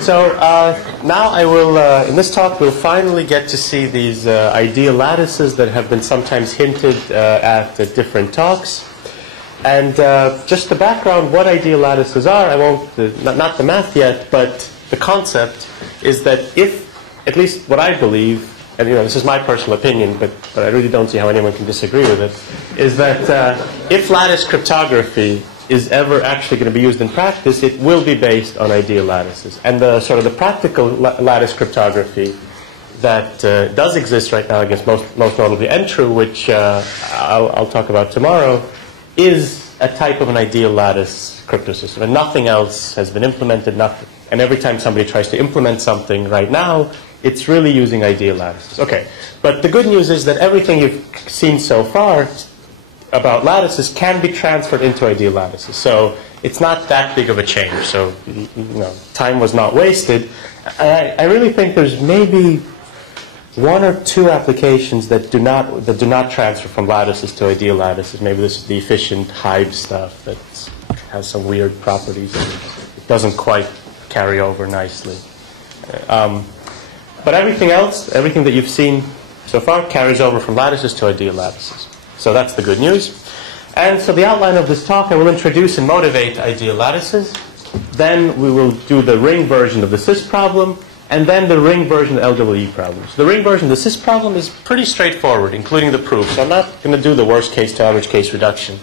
So now I will, in this talk, we'll finally get to see these ideal lattices that have been sometimes hinted at different talks. And just the background, what ideal lattices are, I won't, not the math yet, but the concept is that if, at least what I believe, and this is my personal opinion, but I really don't see how anyone can disagree with it, is that if lattice cryptography is ever actually going to be used in practice, it will be based on ideal lattices. And the sort of the practical lattice cryptography that does exist right now, I guess most notably N-true, which I'll talk about tomorrow, is a type of an ideal lattice crypto system. And nothing else has been implemented, nothing. And every time somebody tries to implement something right now, it's really using ideal lattices. Okay, but the good news is that everything you've seen so far about lattices can be transferred into ideal lattices. So it's not that big of a change. So time was not wasted. I really think there's maybe one or two applications that do not transfer from lattices to ideal lattices. Maybe this is the efficient Hive stuff that has some weird properties and it doesn't quite carry over nicely. But everything else, everything that you've seen so far, carries over from lattices to ideal lattices. So that's the good news. And so the outline of this talk, I will introduce and motivate ideal lattices. Then we will do the ring version of the SIS problem, and then the ring version of the LWE problem. So the ring version of the SIS problem is pretty straightforward, including the proof. So I'm not going to do the worst case to average case reduction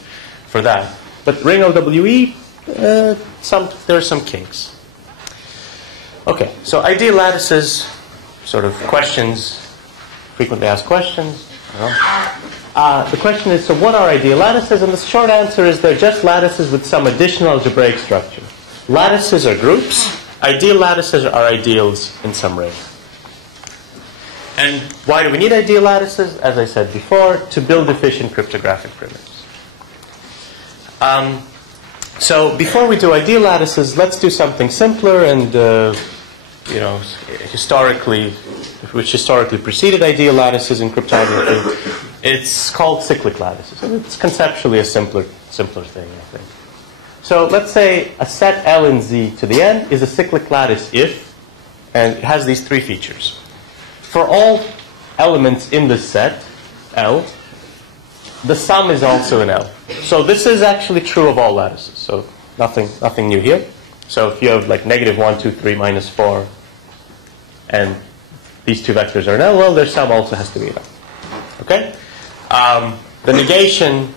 for that. But Ring-LWE, there are some kinks. Okay, so ideal lattices, sort of questions, frequently asked questions. The question is, so what are ideal lattices? And the short answer is they're just lattices with some additional algebraic structure. Lattices are groups. Ideal lattices are ideals in some ring. And why do we need ideal lattices? As I said before, to build efficient cryptographic primitives. So before we do ideal lattices, let's do something simpler and which historically preceded ideal lattices in cryptography. It's called cyclic lattices. And it's conceptually a simpler thing, I think. So let's say a set L in Z to the n is a cyclic lattice if, and it has these three features. For all elements in this set, L, the sum is also in L. So this is actually true of all lattices. So nothing new here. So if you have like -1, 2, 3, -4, and these two vectors are in L, well, their sum also has to be in L. Okay? The negation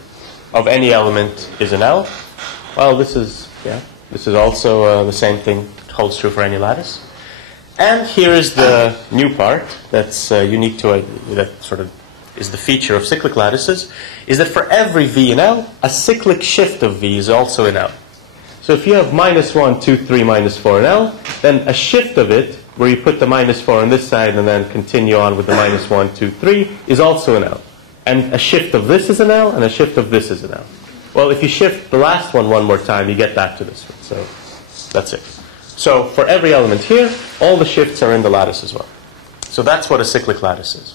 of any element is in L. Well, this is also the same thing holds true for any lattice. And here is the new part that's unique to that sort of is the feature of cyclic lattices, is that for every V in L, a cyclic shift of V is also in L. So if you have -1, 2, 3, -4 in L, then a shift of it, where you put the -4 on this side and then continue on with the -1, 2, 3, is also in L. And a shift of this is in L, and a shift of this is in L. Well, if you shift the last one more time, you get back to this one. So that's it. So for every element here, all the shifts are in the lattice as well. So that's what a cyclic lattice is.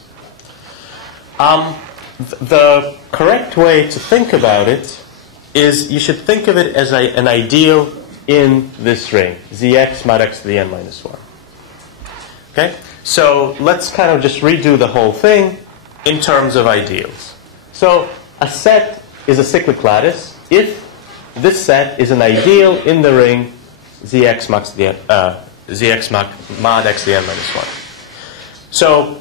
The correct way to think about it is you should think of it as an ideal in this ring, Zx mod x to the n minus 1. Okay? So let's kind of just redo the whole thing in terms of ideals. So a set is a cyclic lattice if this set is an ideal in the ring Zx mod x to the n minus 1. So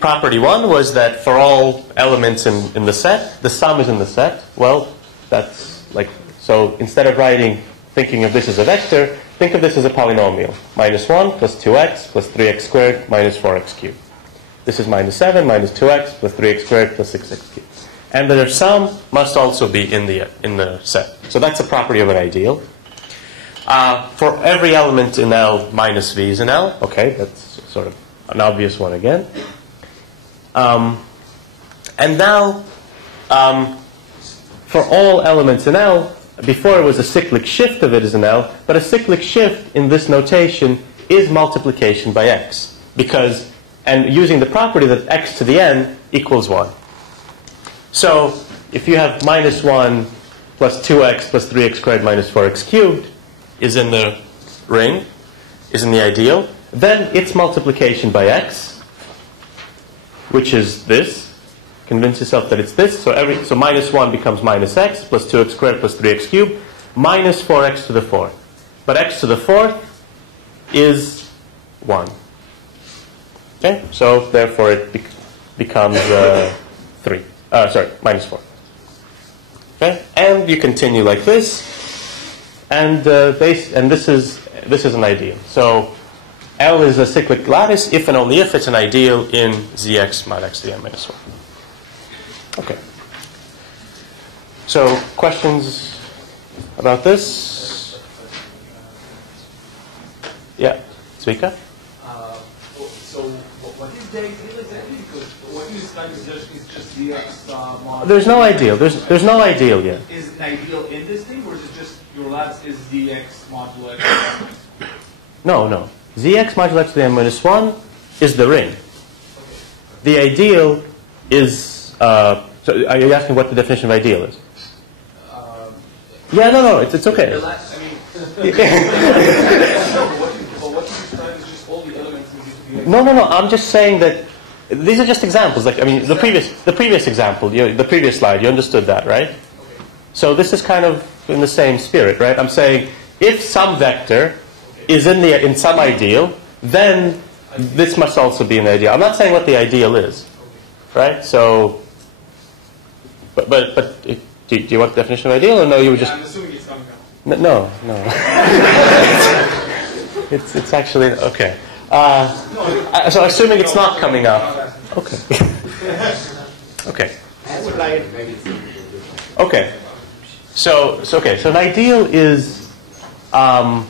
property 1 was that for all elements in the set, the sum is in the set. Well, that's like, so instead of thinking of this as a vector, think of this as a polynomial. -1 plus 2x plus 3x squared minus 4x cubed. This is -7 minus 2x plus 3x squared plus 6x cubed. And their sum must also be in the set. So that's a property of an ideal. For every element in L, minus V is in L. Okay, that's sort of an obvious one again. And now, for all elements in L, before it was a cyclic shift of it is in L, but a cyclic shift in this notation is multiplication by x. And using the property that x to the n equals 1. So if you have -1 plus 2x plus 3x squared minus 4x cubed is in the ring, is in the ideal, then its multiplication by x, which is this, convince yourself that it's this, so minus 1 becomes minus x, plus 2x squared plus 3x cubed, minus 4x to the 4th. But x to the 4th is 1. Okay, so therefore it becomes 3. Minus 4. Okay, and you continue like this, and this is an ideal. So L is a cyclic lattice if and only if it's an ideal in Zx mod x to the n minus 1. Okay. So questions about this? Yeah, Zvika? So what is the ideal exactly? Because what you described is just the mod. There's no ideal. There's no ideal yet. Is an ideal in this thing, or is it just your lattice is dx modulo x? No. Zx modulo x to the n minus 1 is the ring. The ideal is... so are you asking what the definition of ideal is? Yeah, no, it's okay. What you describe is just all the elements in the No, I'm just saying that these are just examples. Like, I mean, the previous example, the previous slide, you understood that, right? Okay. So this is kind of in the same spirit, right? I'm saying if some vector is in some ideal, then this must also be an ideal. I'm not saying what the ideal is, right? So, but do you want the definition of ideal, or no? You would just. I'm assuming it's coming out. No. it's actually okay. So assuming it's not coming up. Okay. Okay. Okay. So an ideal is an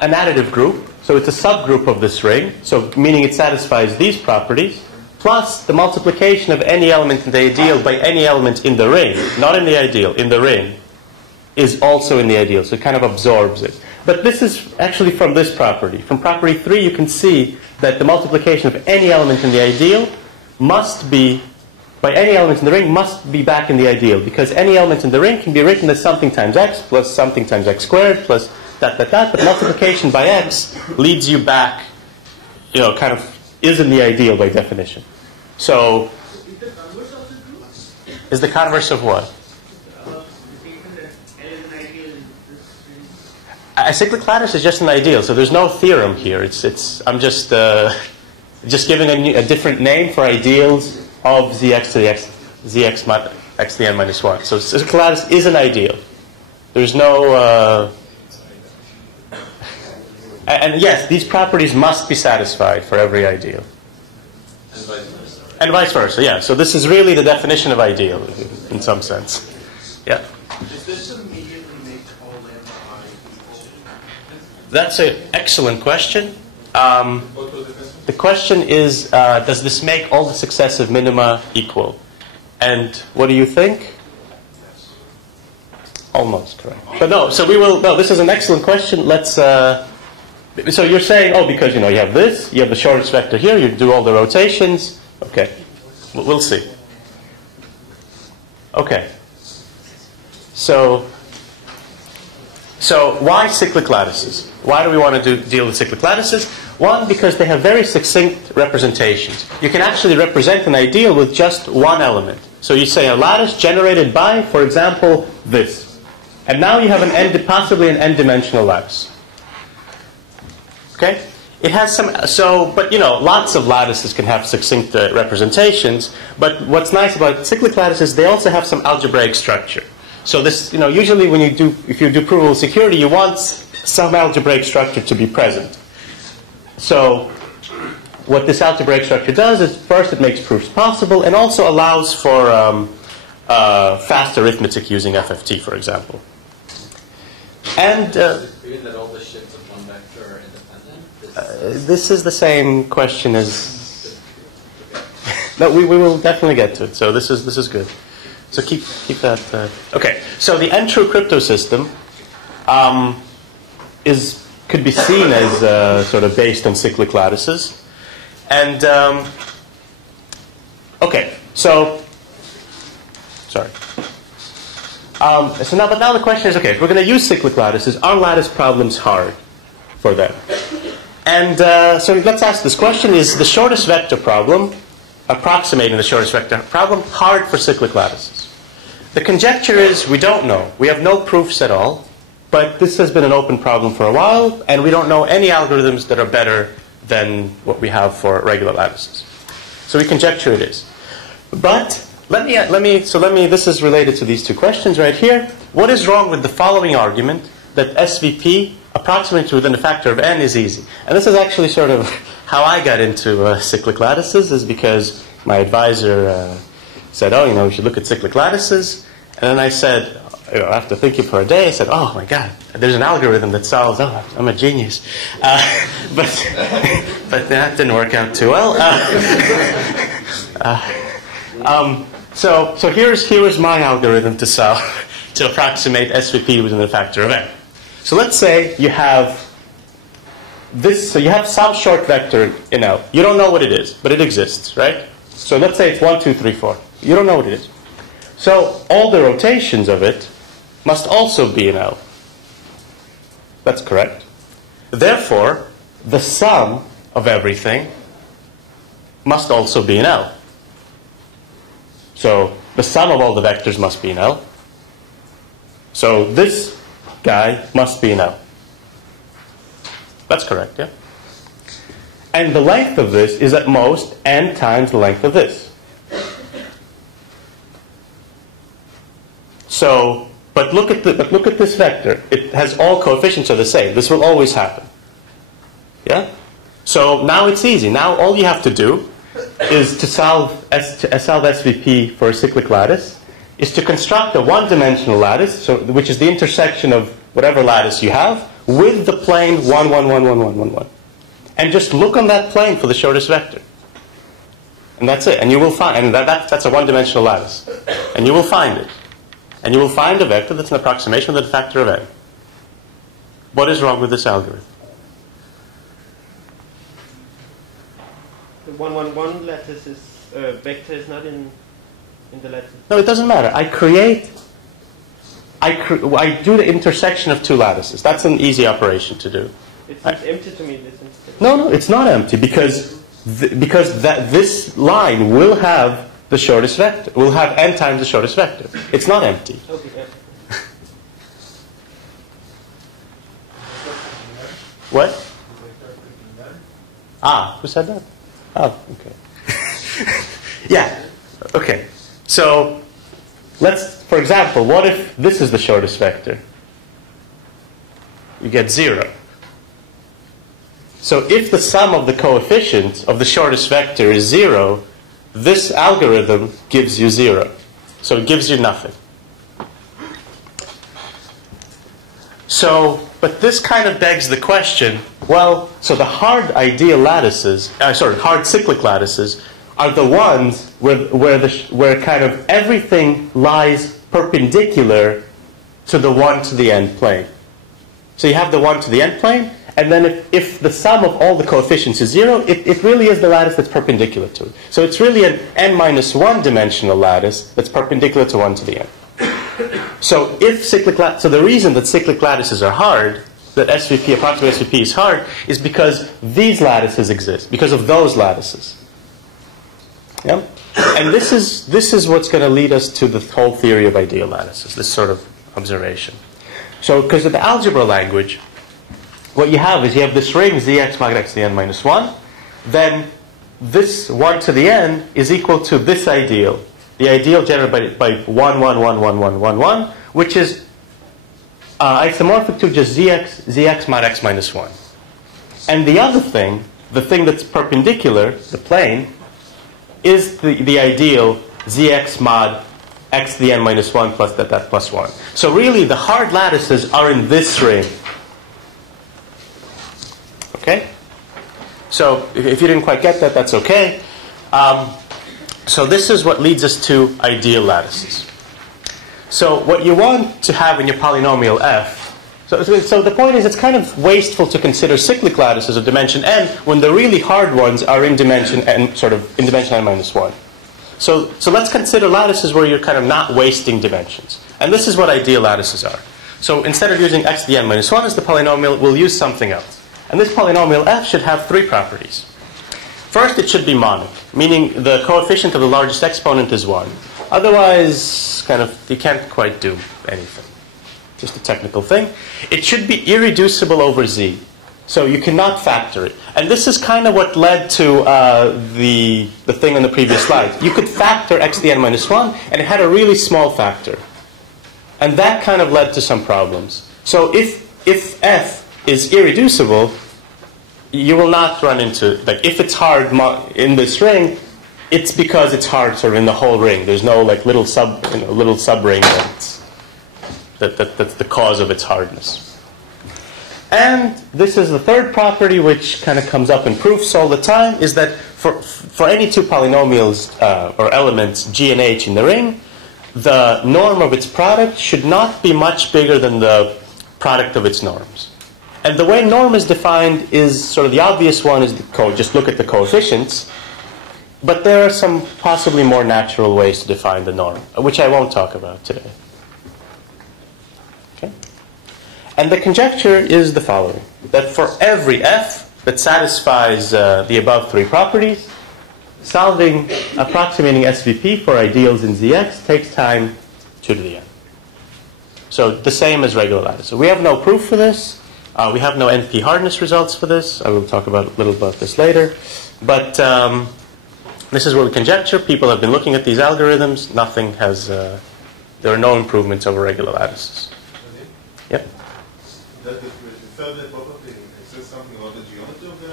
additive group. So it's a subgroup of this ring. So meaning it satisfies these properties, plus the multiplication of any element in the ideal by any element in the ring, not in the ideal, in the ring, is also in the ideal. So it kind of absorbs it. But this is actually from this property. From property 3, you can see that the multiplication of any element in the ideal must be, by any element in the ring, must be back in the ideal. Because any element in the ring can be written as something times x plus something times x squared plus that. But multiplication by x leads you back, kind of is in the ideal by definition. So, is the converse of what? A cyclic lattice is just an ideal, so there's no theorem here. I'm just giving a different name for ideals of Zx to the Zx mod x to the n minus 1. So cyclic lattice is an ideal. There's no... and yes, these properties must be satisfied for every ideal. And vice versa. And vice versa, yeah. So this is really the definition of ideal, in some sense. Yeah. Does this immediately make Polyn I equal? That's an excellent question. The question is, does this make all the successive minima equal? And what do you think? Almost correct. But no, so we will, no, this is an excellent question. Let's, so you're saying, because, you have this, you have the shortest vector here, you do all the rotations. Okay, we'll see. Okay. So why cyclic lattices? Why do we want to deal with cyclic lattices? One, because they have very succinct representations. You can actually represent an ideal with just one element. So you say a lattice generated by, for example, this. And now you have possibly an n-dimensional lattice. Okay? It has some, but lots of lattices can have succinct representations. But what's nice about cyclic lattices, they also have some algebraic structure. So this, usually if you do provable security, you want some algebraic structure to be present. So what this algebraic structure does is, first, it makes proofs possible and also allows for fast arithmetic using FFT, for example. And Given that all the shifts of one vector are independent, this is the same question as. No, we will definitely get to it. So this is good. So keep that. Okay. So the n-true crypto system could be seen as sort of based on cyclic lattices, and okay. So sorry. But now the question is, okay, if we're going to use cyclic lattices, are lattice problems hard? for them. And so let's ask this question: is the shortest vector problem, approximating the shortest vector problem, hard for cyclic lattices? The conjecture is we don't know. We have no proofs at all, but this has been an open problem for a while, and we don't know any algorithms that are better than what we have for regular lattices. So we conjecture it is. But this is related to these two questions right here. What is wrong with the following argument that SVP approximating within a factor of n is easy? And this is actually sort of how I got into cyclic lattices, is because my advisor said, oh, you know, we should look at cyclic lattices. And then I said, after thinking for a day, I said, oh my God, there's an algorithm that solves, oh, I'm a genius. But that didn't work out too well. So here's my algorithm to solve, to approximate SVP within a factor of n. So let's say you have this, so you have some short vector in L. You don't know what it is, but it exists, right? So let's say it's 1, 2, 3, 4. You don't know what it is. So all the rotations of it must also be in L. That's correct. Therefore, the sum of everything must also be in L. So the sum of all the vectors must be in L. So this guy must be in L. That's correct, yeah? And the length of this is at most n times the length of this. So, but look at this vector. It has all coefficients are the same. This will always happen. Yeah? So now it's easy. Now all you have to do is to solve SVP for a cyclic lattice, is to construct a one-dimensional lattice, so, which is the intersection of whatever lattice you have, with the plane 1, 1, 1, 1, 1, 1, 1. And just look on that plane for the shortest vector. And that's it. And you will find, and that's a one-dimensional lattice. And you will find it. And you will find a vector that's an approximation of the factor of n. What is wrong with this algorithm? The 1, 1, 1 lattice is vector is not in the lattice. No, it doesn't matter. I do the intersection of two lattices. That's an easy operation to do. It seems empty to me. This instead. No, it's not empty because this line will have the shortest vector. Will have n times the shortest vector. It's not empty. Okay, yeah. What? Who said that? Oh, okay. Yeah. Okay. So let's, for example, what if this is the shortest vector? You get 0. So if the sum of the coefficients of the shortest vector is 0, this algorithm gives you 0. So it gives you nothing. So, but this kind of begs the question, well, so the hard ideal lattices, hard cyclic lattices, are the ones where kind of everything lies perpendicular to the 1 to the n plane. So you have the 1 to the n plane, and then if the sum of all the coefficients is 0, it really is the lattice that's perpendicular to it. So it's really an n-1 dimensional lattice that's perpendicular to 1 to the n. So so the reason that cyclic lattices are hard, that SVP, approximate SVP is hard, is because these lattices exist, because of those lattices. Yeah? And this is what's going to lead us to the whole theory of ideal lattices, this sort of observation. So, because of the algebra language, what you have is you have this ring zx mod x to the n minus 1. Then this 1 to the n is equal to this ideal. The ideal generated by 1, 1, 1, 1, 1, 1, 1, which is isomorphic to just zx mod x minus 1. And the other thing, the thing that's perpendicular, the plane, is the ideal zx mod x to the n minus 1 plus that plus 1. So really, the hard lattices are in this ring. Okay? So if you didn't quite get that, that's okay. So this is what leads us to ideal lattices. So what you want to have in your polynomial f, so the point is it's kind of wasteful to consider cyclic lattices of dimension n when the really hard ones are in dimension n, sort of in dimension n minus 1. So let's consider lattices where you're kind of not wasting dimensions. And this is what ideal lattices are. So instead of using x to the n minus 1 as the polynomial, we'll use something else. And this polynomial f should have three properties. First, it should be monic, meaning the coefficient of the largest exponent is 1. Otherwise, you can't quite do anything. Just a technical thing. It should be irreducible over z. So you cannot factor it. And this is kind of what led to the thing on the previous slide. You could factor x to the n minus 1, and it had a really small factor. And that kind of led to some problems. So if f is irreducible, you will not run into, like, if it's hard in this ring, it's because it's hard sort of in the whole ring. There's no like little sub-ring that's the cause of its hardness. And this is the third property, which kind of comes up in proofs all the time, is that for any two polynomials or elements g and h in the ring, the norm of its product should not be much bigger than the product of its norms. And the way norm is defined is sort of the obvious one is just look at the coefficients. But there are some possibly more natural ways to define the norm, which I won't talk about today. Okay? And the conjecture is the following, that for every f that satisfies the above three properties, solving approximating SVP for ideals in Zx takes time 2 to the n. So the same as regular lattice. So we have no proof for this. We have no NP hardness results for this. I will talk a little about this later. But this is what we conjecture. People have been looking at these algorithms. Nothing has, there are no improvements over regular lattices. Yep. Does the third property exist something about the geometry of the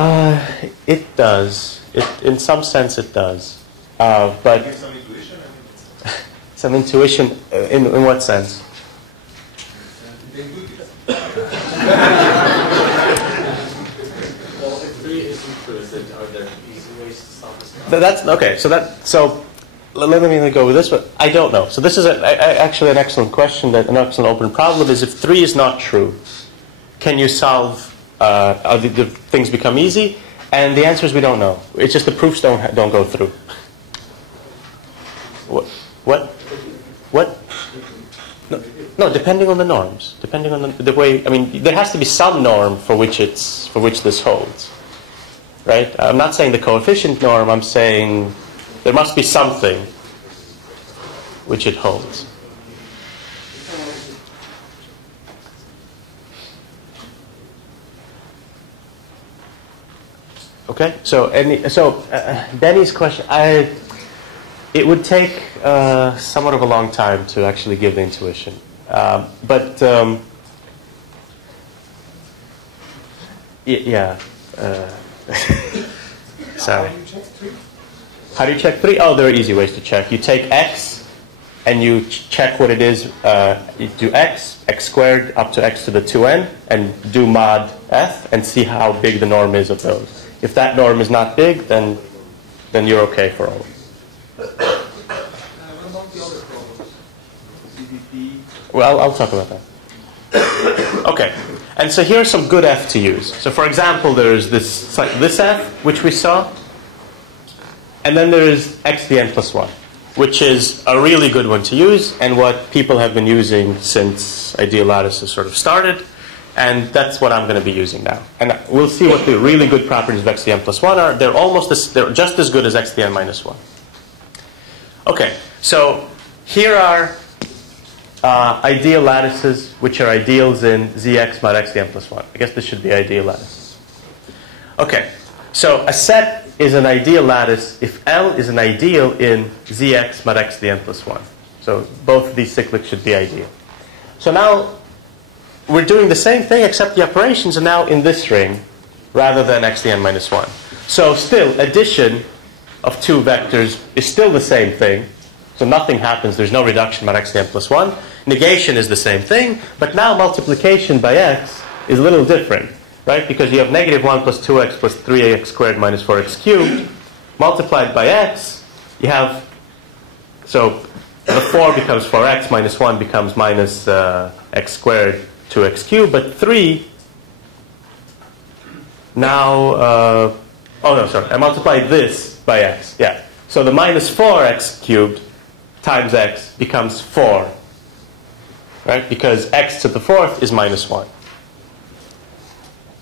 lattice? It does. In some sense, it does. But Give some intuition? some intuition, in what sense? Well, if 3 isn't true, are there easy ways to solve this problem? So let me go with this one. I don't know. So this is actually an excellent question, an excellent open problem, is if 3 is not true, can you solve, the things become easy? And the answer is we don't know. It's just the proofs don't go through. What? No, depending on the norms. Depending on the way, I mean, there has to be some norm for which this holds. Right? I'm not saying the coefficient norm, I'm saying there must be something which it holds. Okay? So Benny's question, it would take somewhat of a long time to actually give the intuition. Yeah. Sorry. How do you check 3? Oh, there are easy ways to check. You take x and you check what it is. You do x squared up to x to the 2n, and do mod f and see how big the norm is of those. If that norm is not big, then you're okay for all of them. What about the other problems? CVP? Well, I'll talk about that. Okay, and so here's some good f to use. So for example, there's this f, which we saw, and then there's x to the n plus 1, which is a really good one to use, and what people have been using since ideal lattices sort of started, and that's what I'm going to be using now. And we'll see what the really good properties of x to the n plus 1 are. They're just as good as x to the n minus 1. Okay, so here are ideal lattices, which are ideals in Zx mod x to the n plus 1. I guess this should be ideal lattices. Okay, so a set is an ideal lattice if L is an ideal in Zx mod x to the n plus 1. So both of these cyclics should be ideal. So now we're doing the same thing, except the operations are now in this ring rather than x to the n minus 1. So still, addition of two vectors is still the same thing. So nothing happens. There's no reduction by x to the n plus 1. Negation is the same thing, but now multiplication by x is a little different, right? Because you have negative 1 plus 2x plus 3x squared minus 4x cubed. Multiplied by x, you have, so the 4 becomes 4x, minus 1 becomes minus x squared 2x cubed, but 3 now, I multiplied this by x, yeah. So the minus 4x cubed times x becomes 4, right? Because x to the 4th is minus 1.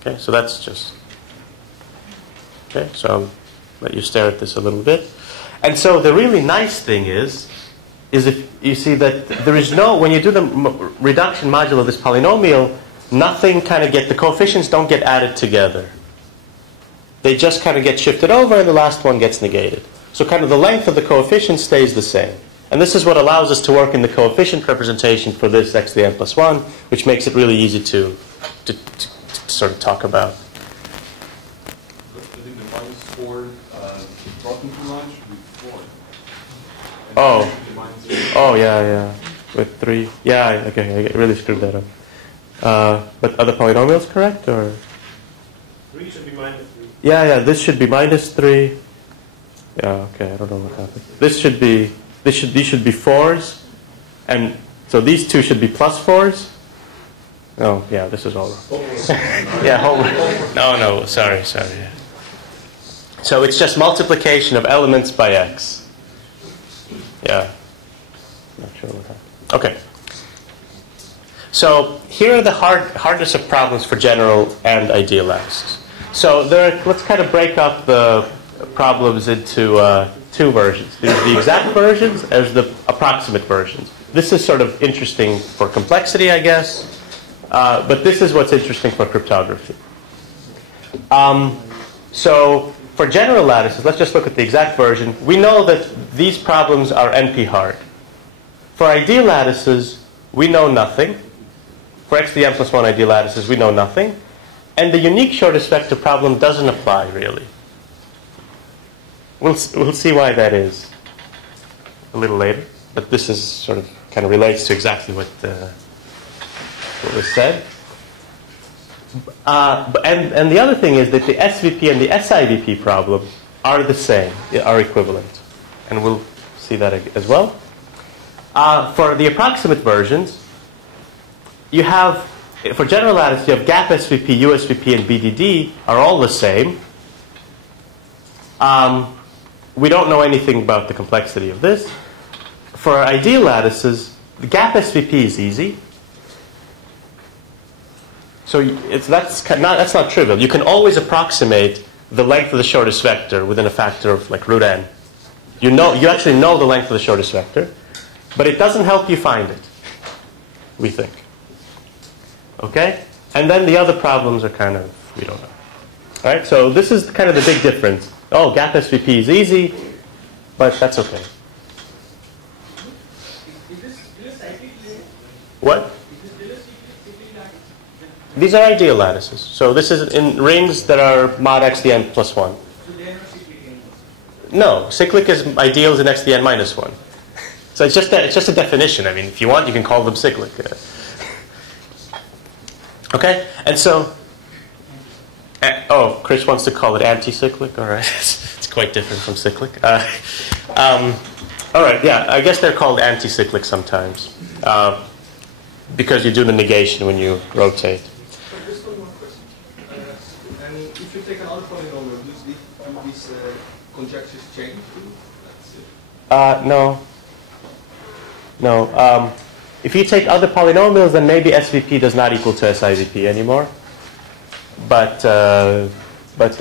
Okay, so that's just, okay, so I'll let you stare at this a little bit. And so the really nice thing is if you see that there is no, when you do the reduction modulo of this polynomial, nothing kind of the coefficients don't get added together. They just kind of get shifted over and the last one gets negated. So kind of the length of the coefficient stays the same. And this is what allows us to work in the coefficient representation for this x to the n plus 1, which makes it really easy to sort of talk about. I think the minus 4 dropping from line should be 4. Oh, yeah. With 3. Yeah, okay, I really screwed that up. But are the polynomials correct, or? 3 should be minus 3. Yeah, this should be minus 3. Yeah, okay, I don't know what happened. These should be 4s, and so these two should be plus 4s. Oh, yeah, this is all wrong. Yeah, no, sorry. Yeah. So it's just multiplication of elements by x. Yeah, not sure what happened. Okay. So here are the hardness of problems for general and ideal lattices. So let's kind of break up the problems into two versions. There's the exact versions, there's the approximate versions. This is sort of interesting for complexity, I guess, but this is what's interesting for cryptography. So for general lattices, let's just look at the exact version. We know that these problems are NP hard. For ideal lattices, we know nothing. For x to the n plus 1 ideal lattices, we know nothing. And the unique shortest vector problem doesn't apply, really. We'll see why that is a little later. But this is sort of kind of relates to exactly what was said. And the other thing is that the SVP and the SIVP problem are the same, are equivalent. And we'll see that as well. For the approximate versions, you have, for general lattice, you have gap SVP, USVP, and BDD are all the same. We don't know anything about the complexity of this. For ideal lattices, the gap SVP is easy. So that's not trivial. You can always approximate the length of the shortest vector within a factor of like root n. You actually know the length of the shortest vector, but it doesn't help you find it, we think. Okay? And then the other problems are kind of, we don't know. All right? So this is kind of the big difference. Oh, gap SVP is easy, but that's okay. What? These are ideal lattices. So this is in rings that are mod x to the n plus 1. No, cyclic is ideals in x to the n minus 1. So it's just a definition. I mean, if you want, you can call them cyclic. Okay? And so, Chris wants to call it anti-cyclic. All right. It's quite different from cyclic. All right, yeah, I guess they're called anti-cyclic sometimes because you do the negation when you rotate. Just one more question. And if you take another polynomial, do these conjectures change? No. If you take other polynomials, then maybe SVP does not equal to SIVP anymore. But the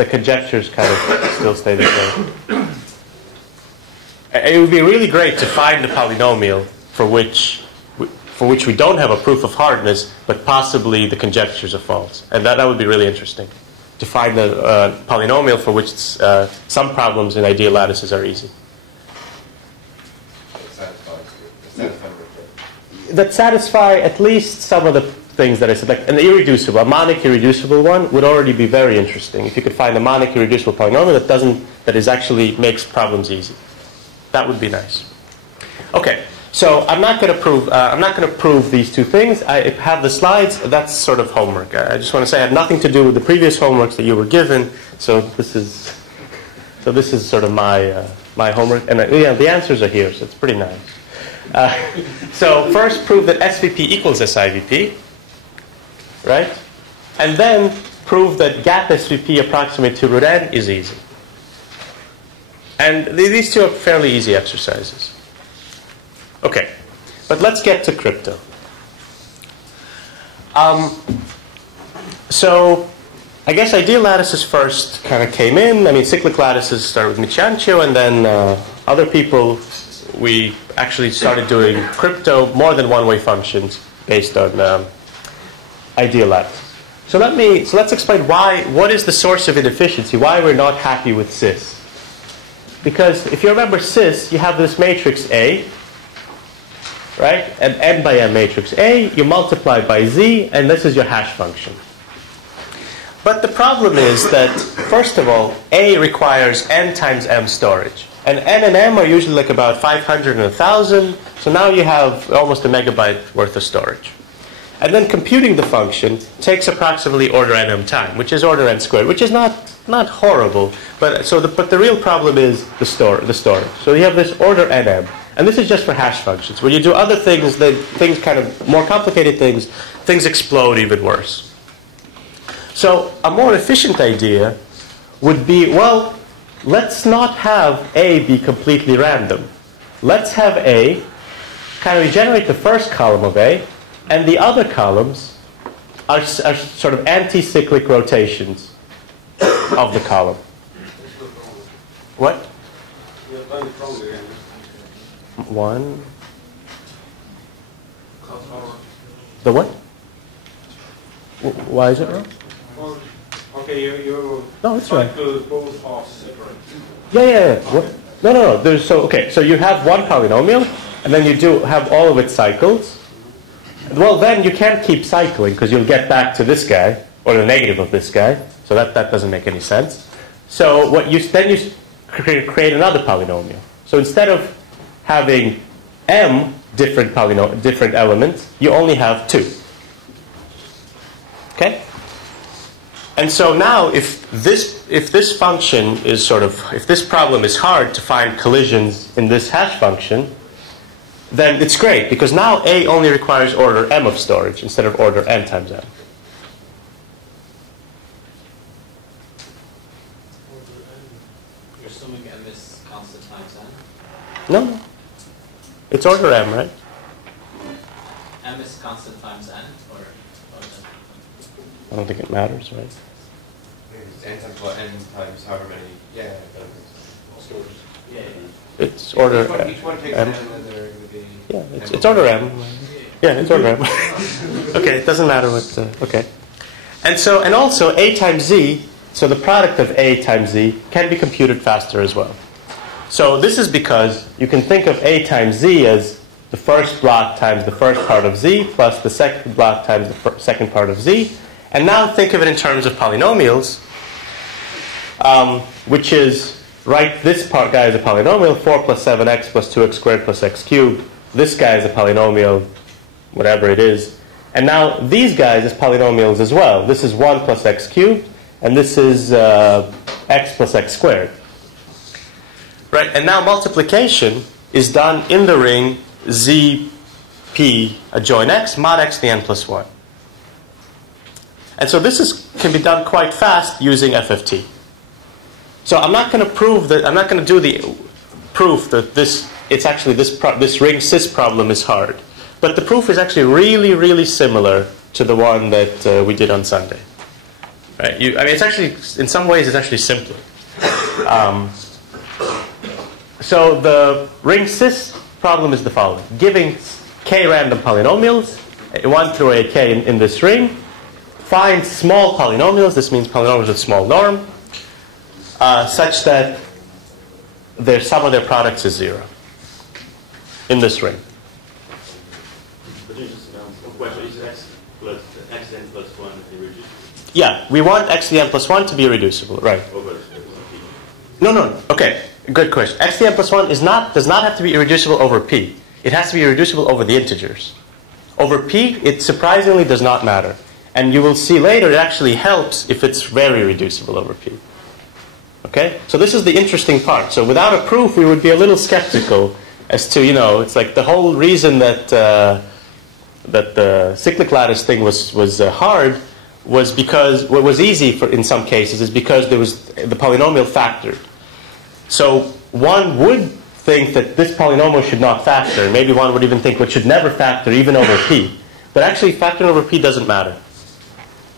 conjectures kind of still stay the same. It would be really great to find the polynomial for which we don't have a proof of hardness, but possibly the conjectures are false. And that would be really interesting, to find a polynomial for which some problems in ideal lattices are easy. That satisfy at least some of the things that I said. Like an irreducible, a monic irreducible one would already be very interesting. If you could find a monic irreducible polynomial that actually makes problems easy. That would be nice. Okay, so I'm not going to prove these two things. I have the slides. That's sort of homework. I just want to say I had nothing to do with the previous homeworks that you were given. So this is sort of my homework. And the answers are here, so it's pretty nice. So first, prove that SVP equals SIVP, right? And then prove that gap SVP approximate to root n is easy. And these two are fairly easy exercises. Okay, but let's get to crypto. So I guess ideal lattices first kind of came in. I mean, cyclic lattices started with Micciancio, and then other people, we actually started doing crypto, more than one-way functions based on ideal lattices. So let's explain what is the source of inefficiency, why we're not happy with SIS. Because if you remember SIS, you have this matrix A, right? An n by m matrix A, you multiply by z, and this is your hash function. But the problem is that, first of all, A requires n times m storage. And n and m are usually like about 500 and 1,000, so now you have almost a megabyte worth of storage. And then computing the function takes approximately order nm time, which is order n squared, which is not horrible. But the real problem is the storage. So you have this order nm, and this is just for hash functions. When you do other things, things kind of more complicated things explode even worse. So a more efficient idea would be, well, let's not have A be completely random. Let's have A kind of generate the first column of A, and the other columns are sort of anti-cyclic rotations of the column. What? One. The what? Why is it wrong? Okay, you No, it's right. both are separate. Yeah. What? No. So you have one polynomial, and then you do have all of its cycles. Well, then you can't keep cycling because you'll get back to this guy or the negative of this guy. So that doesn't make any sense. So you create another polynomial. So instead of having m different elements, you only have 2. Okay. And so now, if this function is if this problem is hard to find collisions in this hash function, then it's great, because now A only requires order m of storage instead of order n times m. You're assuming m is constant times n? No. It's order m, right? M is constant times n, or I don't think it matters, right? N times what? N times however many? Yeah. It's order Each one takes m. n, and then they're going to be... Yeah, it's order m. Yeah, it's order m. Okay, it doesn't matter what. Okay, and also A times z. So the product of A times z can be computed faster as well. So this is because you can think of A times z as the first block times the first part of z plus the second block times the second part of z. And now think of it in terms of polynomials, which is, this part guy is a polynomial, 4 plus 7x plus 2x squared plus x cubed. This guy is a polynomial, whatever it is. And now these guys is polynomials as well. This is 1 plus x cubed, and this is x plus x squared. Right, and now multiplication is done in the ring ZP adjoin x mod x to the n plus 1. And so this can be done quite fast using FFT. So I'm not going to prove that, I'm not going to do the proof that this ring SIS problem is hard. But the proof is actually really, really similar to the one that we did on Sunday. Right? It's actually, in some ways, it's actually simpler. So the ring SIS problem is the following. Giving k random polynomials, 1 through ak in this ring, find small polynomials, this means polynomials with small norm, such that their sum of their products is 0 in this ring. But just one question, is xn plus 1 irreducible? Yeah, we want x to the n plus 1 to be irreducible, right? No. Okay, good question. X to the n plus 1 does not have to be irreducible over p. It has to be irreducible over the integers. Over p, it surprisingly does not matter. And you will see later it actually helps if it's very reducible over p. Okay? So this is the interesting part. So without a proof, we would be a little skeptical as to, it's like the whole reason that the cyclic lattice thing was hard was because what was easy in some cases is because there was the polynomial factored. So one would think that this polynomial should not factor. Maybe one would even think it should never factor even over p. But actually factoring over p doesn't matter.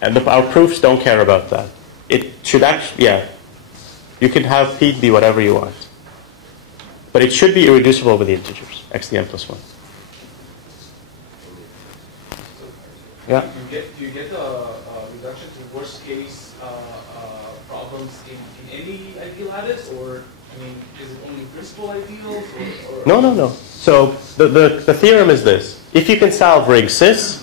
And our proofs don't care about that. It should actually, yeah, you can have P be whatever you want. But it should be irreducible over the integers, x to the n plus 1. Yeah? Do you get a reduction to worst case problems in any ideal lattice, or I mean, is it only principal ideals? Or No. So the theorem is this: if you can solve ring SIS,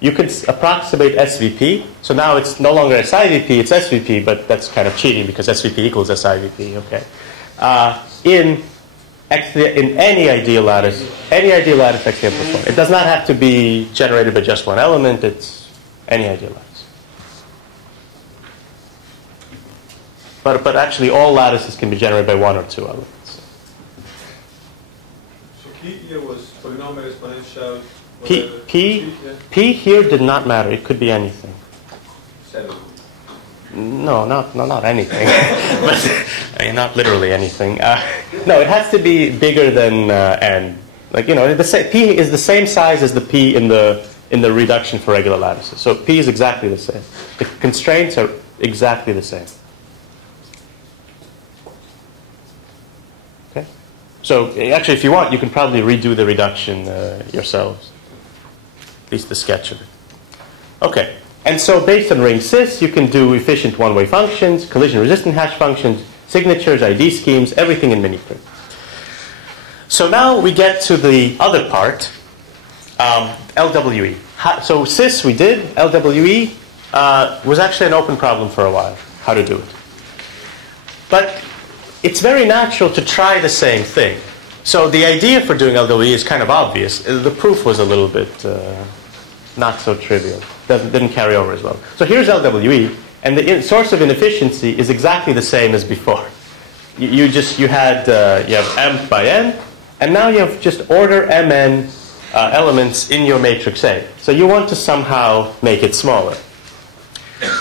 you can approximate SVP. So now it's no longer SIVP, it's SVP, but that's kind of cheating because SVP equals SIVP. Okay. In any ideal lattice x to the n plus 1. It does not have to be generated by just one element. It's any ideal lattice. But actually, all lattices can be generated by one or two elements. So P here was polynomial, exponential. P here did not matter. It could be anything. 7. No, not anything. But, I mean, not literally anything. No, it has to be bigger than n. Like, you know, P is the same size as the P in the reduction for regular lattices. So P is exactly the same. The constraints are exactly the same. Okay. So actually, if you want, you can probably redo the reduction yourselves. At least the sketch of it. Okay. And so based on ring SIS, you can do efficient one-way functions, collision-resistant hash functions, signatures, ID schemes, everything in Minikrypt. So now we get to the other part, LWE. So SIS we did. LWE was actually an open problem for a while, how to do it. But it's very natural to try the same thing. So the idea for doing LWE is kind of obvious. The proof was a little bit not so trivial. Didn't carry over as well. So here's LWE, and the source of inefficiency is exactly the same as before. You have m by n, and now you have just order mn elements in your matrix A. So you want to somehow make it smaller.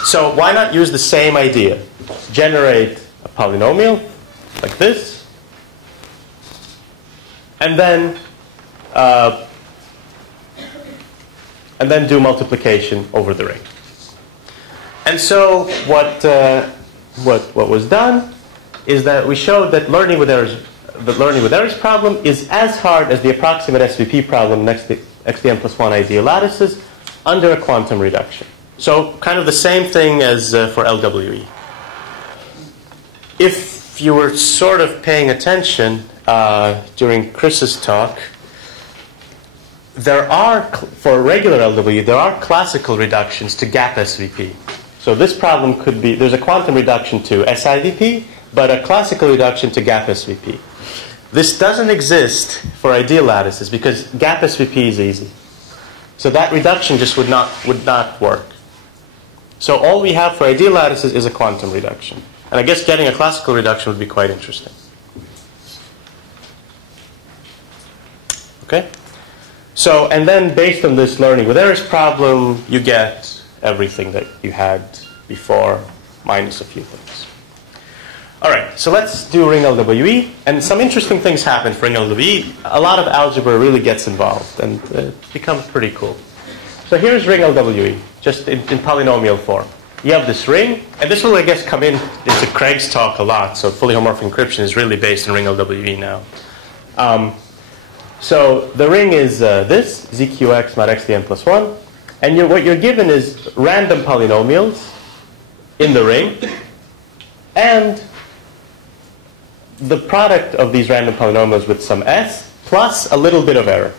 So why not use the same idea? Generate a polynomial like this, and then do multiplication over the ring. And so what was done is that we showed that learning with errors problem is as hard as the approximate SVP problem next to x to the n plus 1 ideal lattices under a quantum reduction. So kind of the same thing as for LWE. If you were sort of paying attention during Chris's talk, for regular LWE, there are classical reductions to gap SVP. So this problem could be, there's a quantum reduction to SIVP, but a classical reduction to gap SVP. This doesn't exist for ideal lattices because gap SVP is easy. So that reduction just would not work. So all we have for ideal lattices is a quantum reduction. And I guess getting a classical reduction would be quite interesting. Okay? So, and then based on this learning with errors problem, you get everything that you had before, minus a few things. All right, so let's do Ring-LWE. And some interesting things happen for Ring-LWE. A lot of algebra really gets involved, and it becomes pretty cool. So here's Ring-LWE, just in polynomial form. You have this ring, and this will, I guess, come into Craig's talk a lot. So fully homomorphic encryption is really based on Ring-LWE now. So the ring is this, ZQX mod x to the n plus 1. And what you're given is random polynomials in the ring, and the product of these random polynomials with some s plus a little bit of error.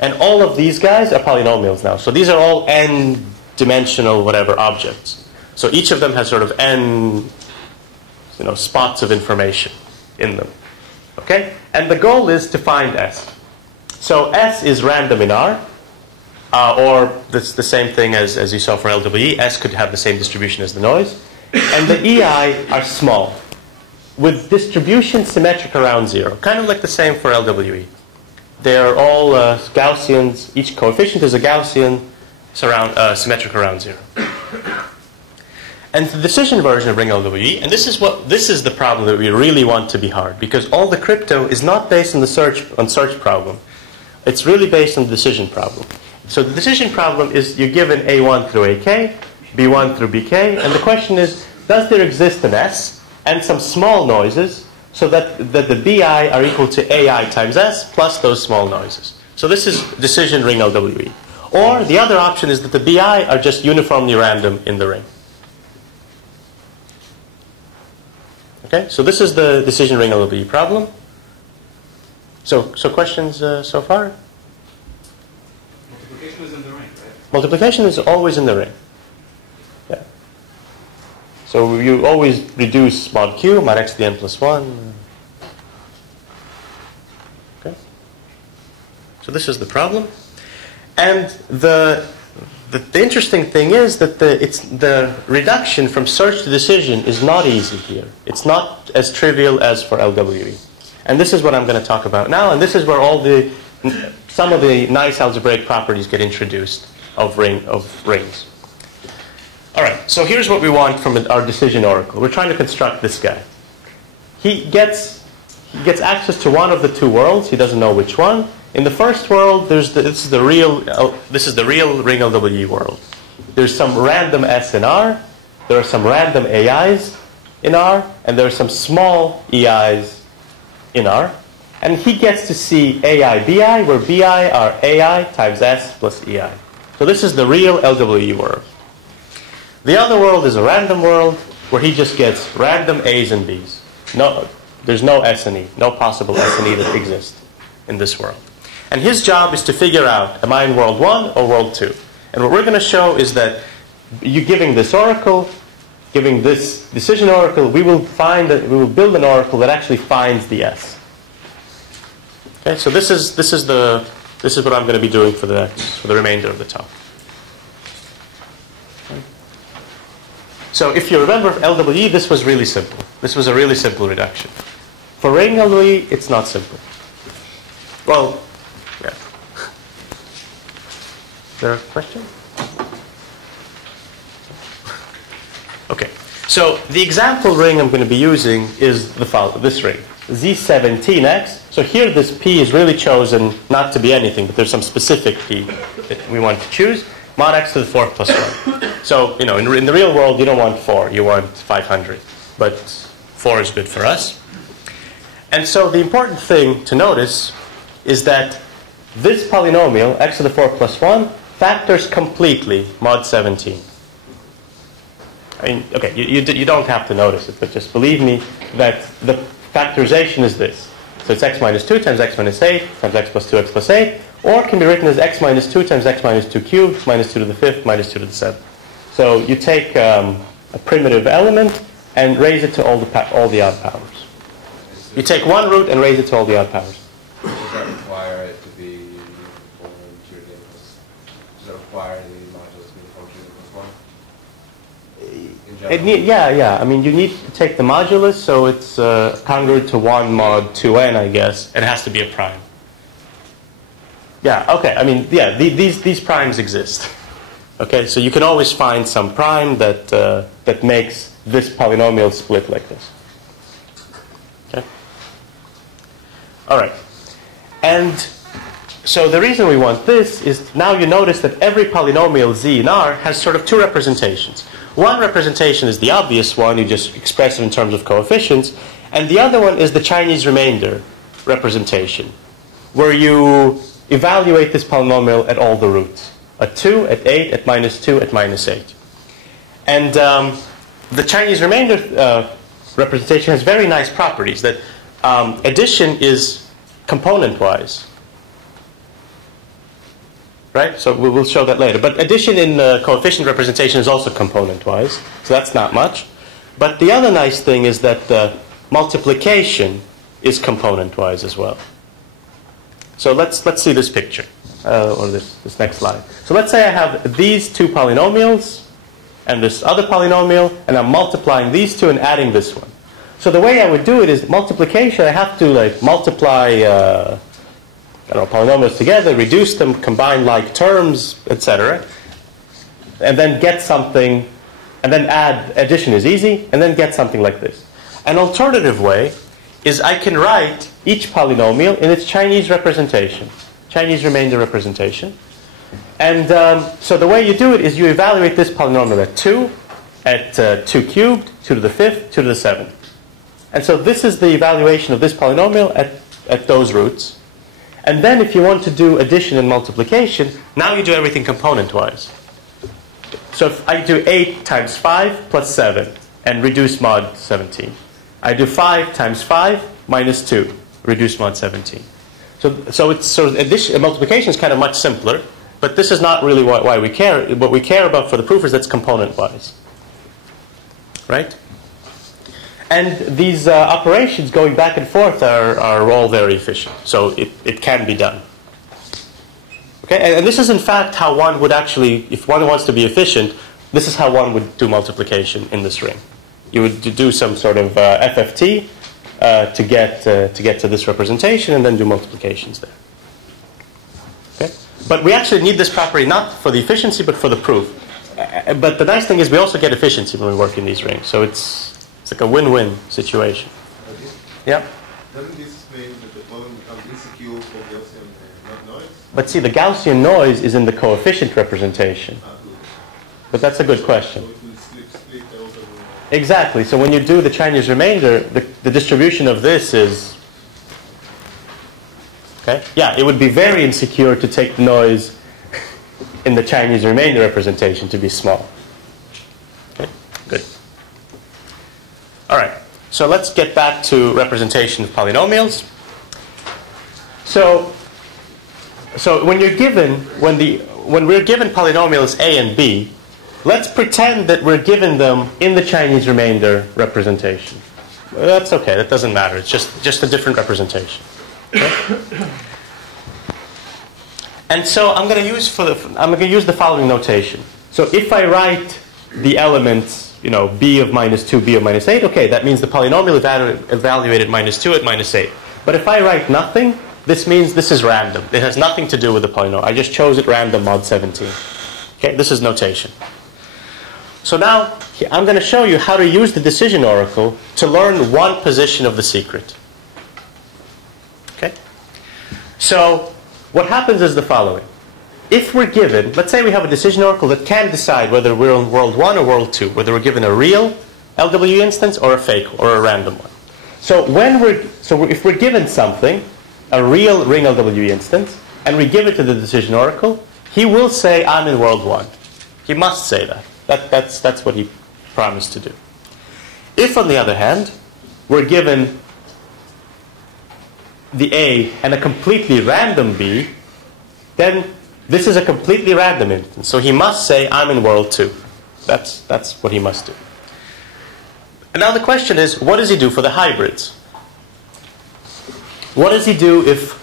And all of these guys are polynomials now. So these are all n-dimensional whatever objects. So each of them has sort of n spots of information in them. Okay? And the goal is to find s. So S is random in R, or that's the same thing as you saw for LWE. S could have the same distribution as the noise. And the EI are small, with distribution symmetric around 0. Kind of like the same for LWE. They're all Gaussians. Each coefficient is a Gaussian, symmetric around 0. And the decision version of Ring-LWE, and this is the problem that we really want to be hard, because all the crypto is not based on the search problem. It's really based on the decision problem. So the decision problem is you're given A1 through AK, B1 through Bk. And the question is, does there exist an S and some small noises so that the Bi are equal to Ai times S plus those small noises? So this is decision ring LWE. Or the other option is that the Bi are just uniformly random in the ring. Okay, so this is the decision ring LWE problem. So questions so far? Multiplication is in the ring, right? Multiplication is always in the ring. Yeah. So you always reduce mod q, mod x to the n plus 1. Okay. So this is the problem. And the interesting thing is that the reduction from search to decision is not easy here. It's not as trivial as for LWE. And this is what I'm going to talk about now. And this is where some of the nice algebraic properties get introduced of rings. All right, so here's what we want from our decision oracle. We're trying to construct this guy. He gets access to one of the two worlds. He doesn't know which one. In the first world, this is the real ring LWE world. There's some random S in R. There are some random AIs in R, and there are some small EIs in R. And he gets to see AI BI, where BI are AI times S plus EI. So this is the real LWE world. The other world is a random world where he just gets random A's and B's. No, there's no S and E, no possible S and E that exist in this world. And his job is to figure out, am I in world 1 or world 2? And what we're going to show is that you giving this oracle, giving this decision oracle, we will build an oracle that actually finds the S. Okay, so this is what I'm going to be doing for the remainder of the talk. So if you remember LWE, this was really simple. This was a really simple reduction. For Ring-LWE, it's not simple. Well, yeah. Is there a question? Okay. So the example ring I'm going to be using is this ring, Z17X. So here this P is really chosen not to be anything, but there's some specific P that we want to choose. Mod x to the 4th plus 1. So, in the real world, you don't want 4. You want 500. But 4 is good for us. And so the important thing to notice is that this polynomial, x to the 4th plus 1, factors completely mod 17. I mean, okay, you don't have to notice it, but just believe me that the factorization is this. So it's x minus 2 times x minus 8 times x plus 2x plus 8, or it can be written as x minus 2 times x minus 2 cubed minus 2 to the 5th minus 2 to the 7th. So you take a primitive element and raise it to all the odd powers. You take one root and raise it to all the odd powers. Does that require it to be uniform to your data? Does that require the modulus to be uniform to your plus 1? Yeah. I mean, you need to take the modulus, so it's congruent to 1 mod 2n, I guess. It has to be a prime. Yeah, okay. I mean, yeah, these primes exist. Okay, so you can always find some prime that makes this polynomial split like this. Okay. All right. And so the reason we want this is now you notice that every polynomial z in R has sort of two representations. One representation is the obvious one, you just express it in terms of coefficients, and the other one is the Chinese remainder representation, where you evaluate this polynomial at all the roots. At 2, at 8, at minus 2, at minus 8. And the Chinese remainder representation has very nice properties that addition is component-wise. Right? So we will show that later. But addition in coefficient representation is also component-wise. So that's not much. But the other nice thing is that multiplication is component-wise as well. So let's see this picture, or this next slide. So let's say I have these two polynomials and this other polynomial, and I'm multiplying these two and adding this one. So the way I would do it is multiplication. I have to multiply polynomials together, reduce them, combine like terms, etc., and then get something. And then add addition is easy, and then get something like this. An alternative way is I can write each polynomial in its Chinese representation, Chinese remainder representation. And so the way you do it is you evaluate this polynomial at 2, at 2 cubed, 2 to the 5th, 2 to the 7th. And so this is the evaluation of this polynomial at those roots. And then if you want to do addition and multiplication, now you do everything component-wise. So if I do 8 times 5 plus 7 and reduce mod 17. I do 5 times 5 minus 2, reduce mod 17. So it's sort of addition, multiplication is kind of much simpler, but this is not really why we care. What we care about for the proof is that's component-wise. Right? And these operations going back and forth are all very efficient. So it can be done. Okay? And this is in fact how one would actually, if one wants to be efficient, this is how one would do multiplication in this ring. You would do some sort of FFT to get to this representation and then do multiplications there. Okay? But we actually need this property not for the efficiency but for the proof. But the nice thing is we also get efficiency when we work in these rings. So it's like a win-win situation. Yeah? Doesn't this mean that the Polyn becomes insecure for Gaussian noise? But see, the Gaussian noise is in the coefficient representation. But that's a good question. So it will split over Exactly. So when you do the Chinese remainder, the distribution of this is... Okay? Yeah, it would be very insecure to take the noise in the Chinese remainder representation to be small. Okay? Good. All right. So let's get back to representation of polynomials. So when you're given, when we're given polynomials A and B, let's pretend that we're given them in the Chinese remainder representation. Well, that's okay. That doesn't matter. It's just a different representation. Okay? And so I'm going to use the following notation. So if I write the elements, b of minus 2, b of minus 8, okay, that means the polynomial evaluated minus 2 at minus 8. But if I write nothing, this means this is random. It has nothing to do with the polynomial. I just chose it random mod 17. Okay, this is notation. So now I'm going to show you how to use the decision oracle to learn one position of the secret. Okay? So what happens is the following. If we're given, let's say we have a decision oracle that can decide whether we're in world 1 or world 2, whether we're given a real LWE instance or a fake or a random one. So if we're given something, a real Ring-LWE instance, and we give it to the decision oracle, he will say, I'm in world 1. He must say that. That's what he promised to do. If, on the other hand, we're given the A and a completely random B, then this is a completely random instance. So he must say, I'm in world 2. That's what he must do. And now the question is, what does he do for the hybrids? What does he do if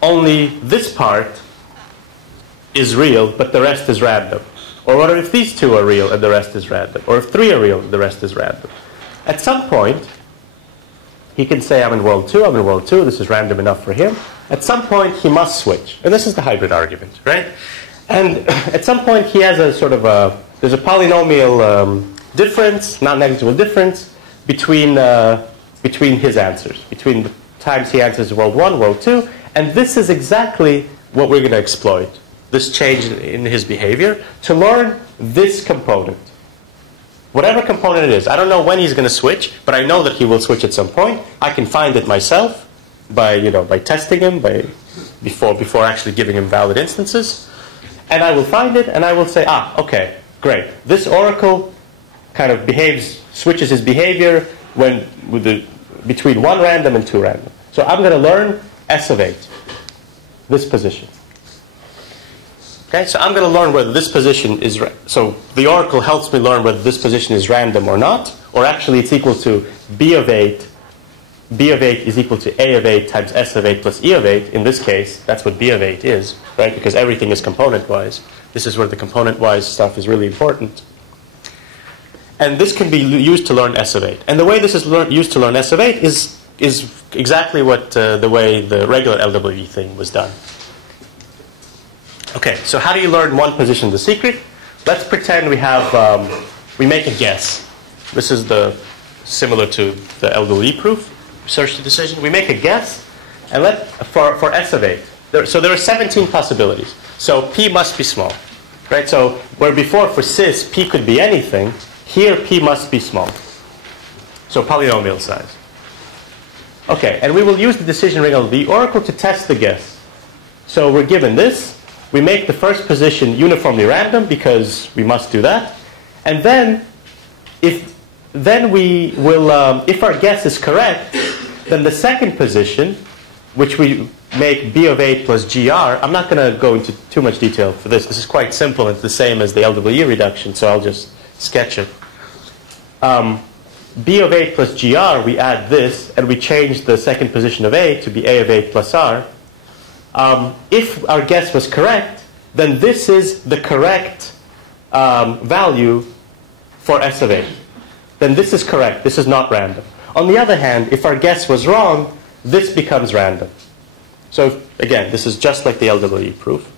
only this part is real, but the rest is random? Or what if these two are real and the rest is random? Or if 3 are real and the rest is random? At some point, he can say, I'm in world 2, I'm in world 2. This is random enough for him. At some point, he must switch. And this is the hybrid argument, right? And at some point, he has a sort of there's a polynomial difference, not negligible difference, between his answers, between the times he answers world 1, world 2. And this is exactly what we're going to exploit, this change in his behavior, to learn this component. Whatever component it is. I don't know when he's going to switch, but I know that he will switch at some point. I can find it myself by testing him, before actually giving him valid instances. And I will find it, and I will say, okay, great. This oracle kind of switches his behavior between 1 random and 2 random. So I'm going to learn S of 8, this position. Okay, so I'm going to learn whether this position is... So the oracle helps me learn whether this position is random or not, or actually it's equal to B of 8. B of 8 is equal to A of 8 times S of 8 plus E of 8. In this case, that's what B of 8 is, right? Because everything is component-wise. This is where the component-wise stuff is really important. And this can be used to learn S of 8. And the way this is used to learn S of 8 is exactly what the way the regular LWE thing was done. Okay, so how do you learn one position of the secret? Let's pretend we make a guess. This is similar to the LWE proof, search the decision. We make a guess, and for S of 8. So there are 17 possibilities. So P must be small. Right? So where before for SIS, P could be anything, here P must be small. So polynomial size. Okay, and we will use the decision Ring-LWE oracle to test the guess. So we're given this. We make the first position uniformly random because we must do that. And then, if our guess is correct, then the second position, which we make B of A plus GR, I'm not going to go into too much detail for this. This is quite simple. It's the same as the LWE reduction, so I'll just sketch it. B of A plus GR, we add this, and we change the second position of A to be A of A plus R. If our guess was correct, then this is the correct value for S of A. Then this is correct. This is not random. On the other hand, if our guess was wrong, this becomes random. So again, this is just like the LWE proof.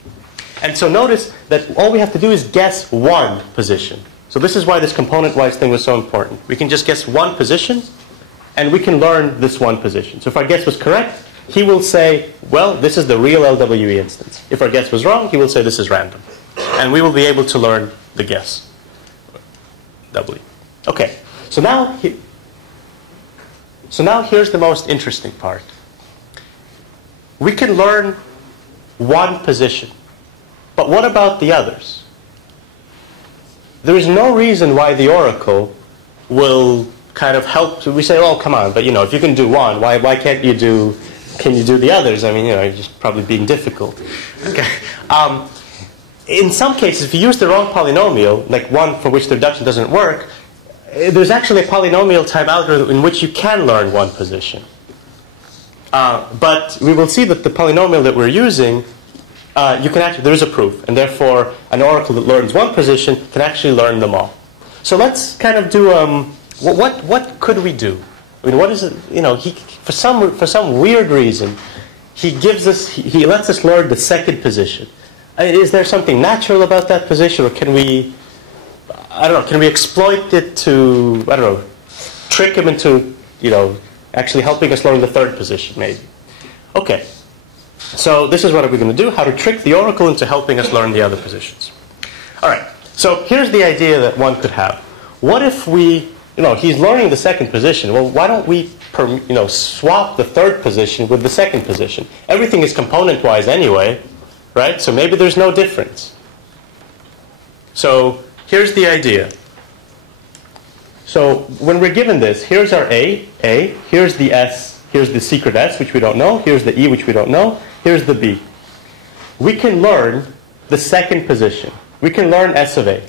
And so notice that all we have to do is guess one position. So this is why this component-wise thing was so important. We can just guess one position, and we can learn this one position. So if our guess was correct, he will say, well, this is the real LWE instance. If our guess was wrong, he will say this is random. And we will be able to learn the guess. W. Okay. So now here's the most interesting part. We can learn one position. But what about the others? There is no reason why the oracle will kind of help. We say, oh, come on, but if you can do one, why can't you do the others? I mean, you're just probably being difficult. Okay. In some cases, if you use the wrong polynomial, like one for which the reduction doesn't work, there's actually a polynomial type algorithm in which you can learn one position. But we will see that the polynomial that we're using, there is a proof, and therefore an oracle that learns one position can actually learn them all. So let's kind of do what could we do? I mean, what is it? For some weird reason, he lets us learn the second position. Is there something natural about that position, or can we? I don't know. Can we exploit it to trick him into actually helping us learn the third position, maybe? Okay. So this is what we're going to do, how to trick the oracle into helping us learn the other positions. All right. So here's the idea that one could have. What if he's learning the second position. Well, why don't we swap the third position with the second position? Everything is component-wise anyway, right? So maybe there's no difference. So here's the idea. So when we're given this, here's our A, here's the S, here's the secret S, which we don't know, here's the E, which we don't know, here's the B. We can learn the second position. We can learn S of A.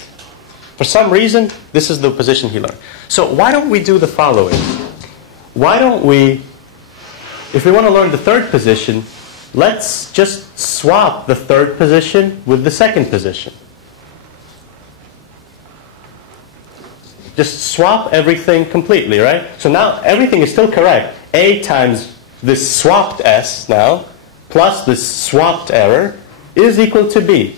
For some reason, this is the position he learned. So why don't we do the following? Why don't we, if we want to learn the third position, let's just swap the third position with the second position. Just swap everything completely, right? So now everything is still correct. A times this swapped S now, plus this swapped error, is equal to B.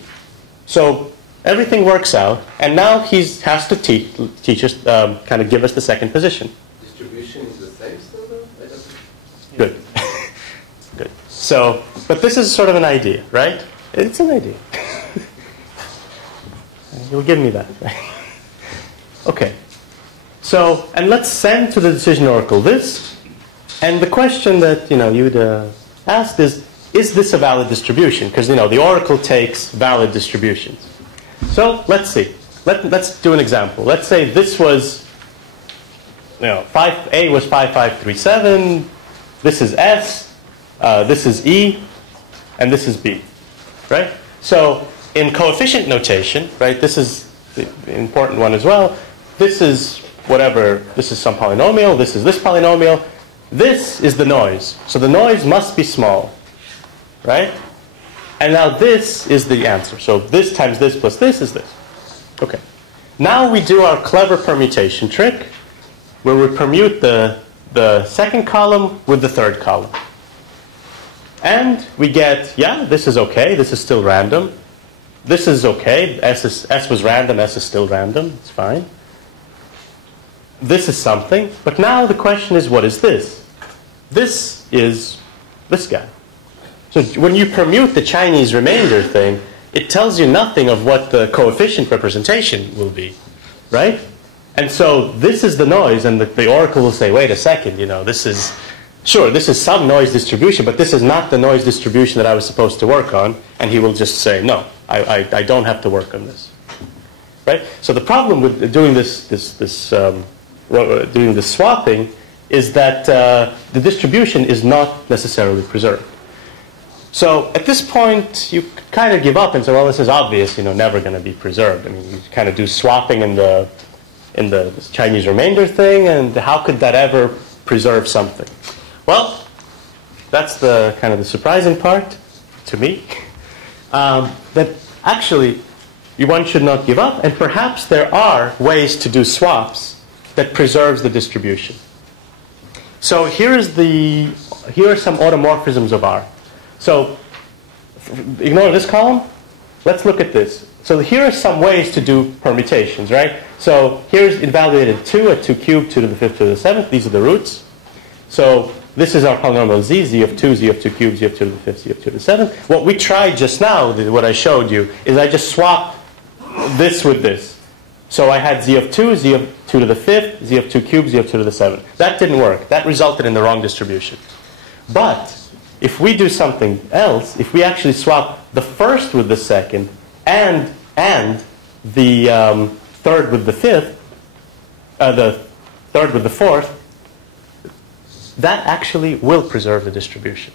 So everything works out. And now he has to teach us, kind of give us the second position. Distribution is the same still, though? Good. Good. So, but this is sort of an idea, right? It's an idea. You'll give me that, right? Okay. So, and let's send to the decision oracle this. And the question that you'd asked is this a valid distribution? Because the oracle takes valid distributions. So let's see. Let's do an example. Let's say this was, A was 5537. This is S. This is E, and this is B, right? So in coefficient notation, right? This is the important one as well. This is whatever. This is some polynomial. This is this polynomial. This is the noise. So the noise must be small, right? And now this is the answer. So this times this plus this is this. Okay. Now we do our clever permutation trick, where we permute the second column with the third column. And we get, this is okay. This is still random. This is okay. S was random. S is still random. It's fine. This is something. But now the question is, what is this? This is this guy. So when you permute the Chinese remainder thing, it tells you nothing of what the coefficient representation will be, right? And so this is the noise, and the oracle will say, wait a second, this is, sure, this is some noise distribution, but this is not the noise distribution that I was supposed to work on. And he will just say, no, I don't have to work on this, right? So the problem with doing doing this swapping is that the distribution is not necessarily preserved. So at this point, you kind of give up and say, well, this is obvious, never going to be preserved. I mean, you kind of do swapping in the Chinese remainder thing, and how could that ever preserve something? Well, that's the kind of the surprising part to me, that actually one should not give up, and perhaps there are ways to do swaps that preserves the distribution. So here are some automorphisms of R. So ignore this column. Let's look at this. So here are some ways to do permutations, right? So here's evaluated 2 at 2 cubed, 2 to the 5th, 2 to the 7th. These are the roots. So this is our polynomial z of 2, z of 2 cubed, z of 2 to the 5th, z of 2 to the 7th. What we tried just now, what I showed you, is I just swapped this with this. So I had z of 2, z of 2 to the 5th, z of 2 cubed, z of 2 to the 7th. That didn't work. That resulted in the wrong distribution. But if we do something else, if we actually swap the first with the second and the third with the fifth, the third with the fourth, that actually will preserve the distribution.